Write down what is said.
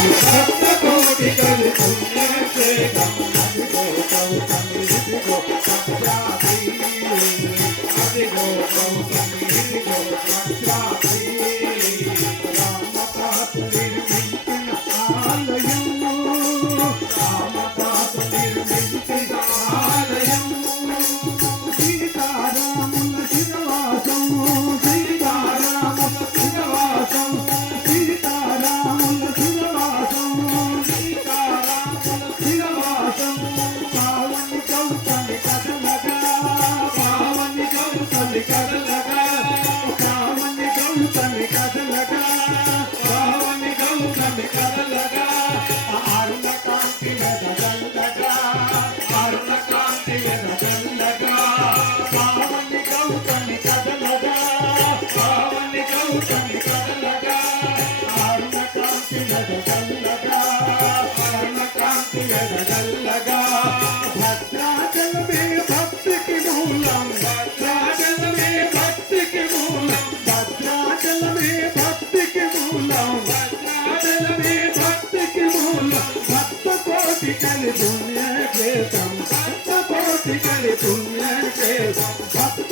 भक्तकोटि कर पुण्य के अदिगो गौतम इदिगो सत्यापि अदिगो गौतम इदिगो सत्यापि रामदास निर्मिंतिन आलयम् रामदास निर्मिंतिन आलयम् सीतारामुल शिरवासं सीतारामुल शिरवासं सीतारामुल शिरवासं सीतारामुल शिरवासं पावन गौतम कद लगा पावन गौतम कद लगा पावन गौतम कद लगा पावन गौतम कद लगा अरुण कांति लगन लगा अरुण कांति लगन लगा पावन गौतम कद लगा पावन गौतम कद लगा अरुण कांति लगन लगा अरुण कांति लगन लगा भद्राचल में भक्ति की मूलम भद्राचल में भक्ति की मूलम भद्राचल में भक्ति की मूलम भद्राचल में भक्ति की मूलम भक्त कोटि कल पुण्य के सम भक्त कोटि कल पुण्य के सम भक्त